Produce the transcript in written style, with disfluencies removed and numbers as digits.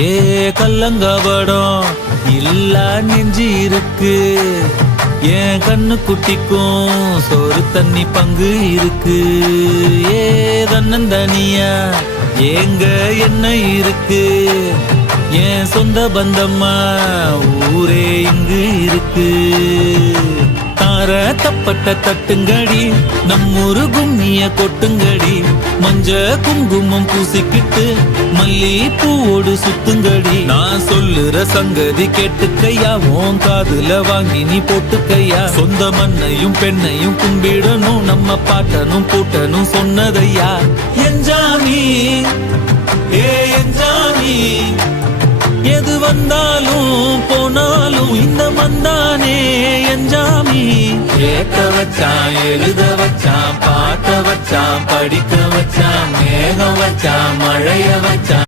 ஏ கல்லங்கபடம் இல்ல நெஞ்சு இருக்கு, என் கண்ணு குட்டிக்கும் சோறு தண்ணி பங்கு இருக்கு. ஏ தன்னந்தனியா ஏங்க என்ன இருக்கு, என் சொந்த பந்தம்மா ஊரே இங்கு இருக்கு. தார தப்பட்ட தட்டுங்கடி, நம்மூரு கும்மிய கொட்டுங்கடி, மஞ்ச குங்குமம் பூசிக்கிட்டு மல்லி பூவோடு சுத்துங்கடி. நான் சொல்லுற சங்கதி கேட்டுக்கையா, உன் காதுல வாங்கி நீ போட்டுக்கையா. சொந்த மண்ணையும் பெண்ணையும் கும்பிடணும், நம்ம பாட்டனும் பூட்டனும் சொன்னதையா. என்ஜாமி ஏ என்ஜாமி, எது வந்தாலும் போனாலும் இந்த மந்தானே என்ஜாமி. கேட்க வச்சான், எழுத வச்சான், பாட்ட வச்சான், படிக்க வச்சான், மேகம் வச்சான், மழைய வச்சான்.